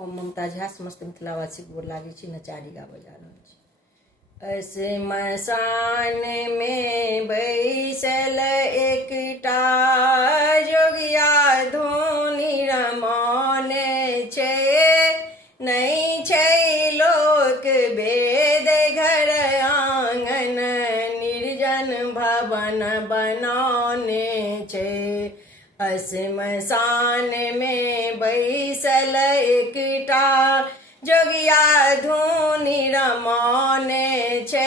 हम ममता झा समस्त मिथिलावासी गोर लागे छी, नचारी गा बजा रहल छी। श्मशान में बैसल एकटा जोगिया धुनी रमाने छै, नहीं छै लोक वेद घर आंगन, निर्जन भवन बनाने छै। श्मशान में बैसल एकटा जोगिया धुनी रमाने छै,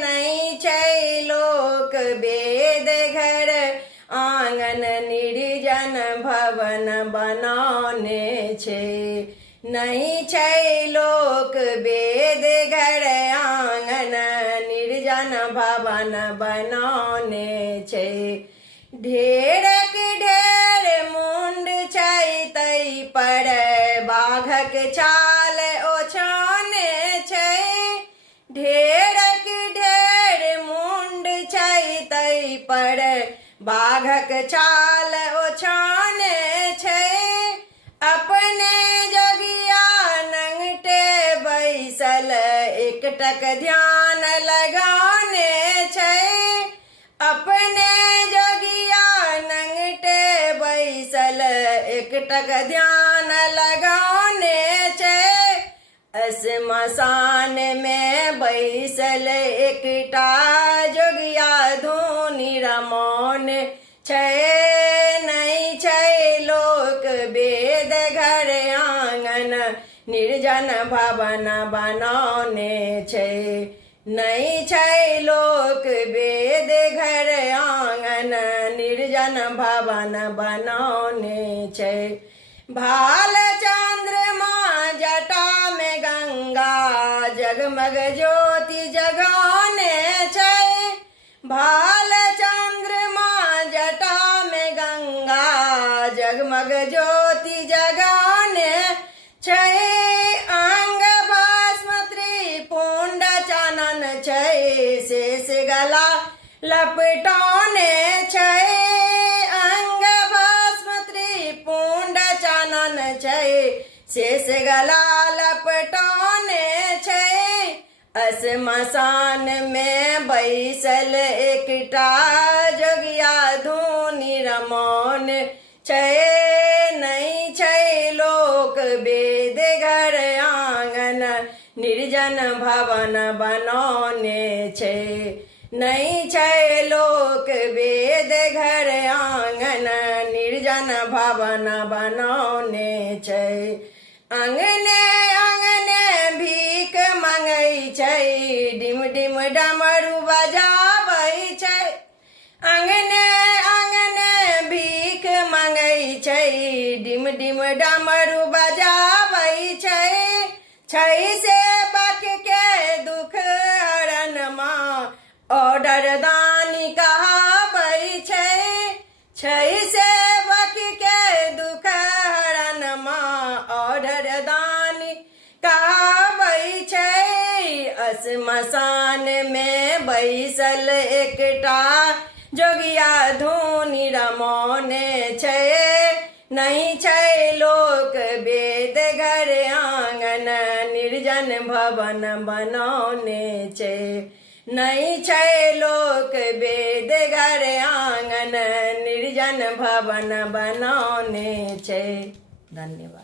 नहीं छै लोक वेद घर आंगन, निर्जन भवन बनाने छै। नहीं छै लोक वेद घर आंगन, निर्जन भवन बनाने छै। ढेरक ढेर मुंड छै तै पर बाघक चाल ओछाने छै, ढेरक ढेर मुंड छै तै पर बाघक चाल ओछाने छै। अपने जोगिया नंगटे बैसल एकटक ध्यान लगाने छै, अपने जोगिया नंगटे बैसल एकटक ध्यान लगाने छै। श्मशान में बैसल एकटा जोगिया धुनी रमाने छै, नहीं छै लोक वेद घर आंगन, निर्जन भवन बनाने छै। नहीं छै लोक वेद घर आंगन, निर्जन भवन बनाने छै। भाल चंद्रमा जटा में गंगा, जगमग ज्योति जगाने छै। भाल चंद्रमा जटा में गंगा, जगमग ज्योति जगाने छै। अंग भस्म त्रिपुंड चानन छै, शेष गला लपटाने छै। अंग भस्म त्रिपुंड चानन छै, शेष गला लपटाने छै। श्मशान में बैसल एकटा जोगिया धुनी रमाने छै, नहीं छै लोक वेद घर आंगन, निर्जन भवन बनाने छै। नहीं छै लोक वेद घर आंगन, निर्जन भवन बनाने छै। अंगने अंगने भीख मंगै छै, डिम डिम डमरू बजाबै छै। अंगने अंगने भीख मंगै छै, डिम डिम डमरू बजाबै छै। छै सेवक के दुख हरण माँ, ऑर्डर दानी कहाबै छै। छै सेवक के दुख हरण माँ, ऑर्डर दानी कहाबै छै। श्मशान में बैसल एकटा जोगिया धुनी रमाने छै, नहीं छै लोक वेद घर आंगन, निर्जन भवन बनाने छै। नहीं छै लोक वेद घर आंगन, निर्जन भवन बनाने छै। धन्यवाद।